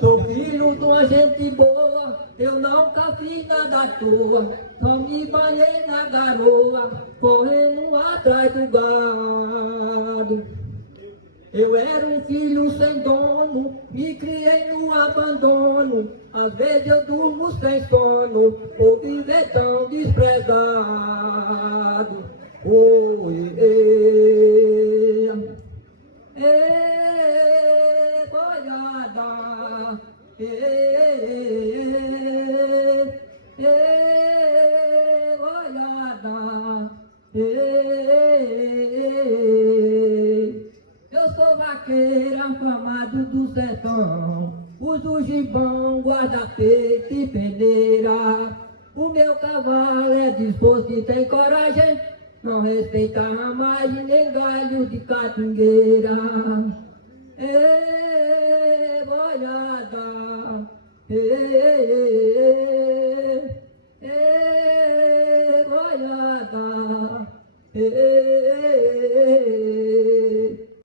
Sou filho de uma gente boa, eu nunca fiz nada à toa, só me banhei na garoa, correndo atrás do gado. Eu era um filho sem dono, me criei no abandono, às vezes eu durmo sem sono, por viver tão desprezado. Oh, boiada, boiada, eu sou vaqueiro afamado do sertão, uso gibão, guarda-peito e peneira. O meu cavalo é disposto e tem coragem, não respeita ramagem nem galho de catingueira. Ê, boiada, boiada,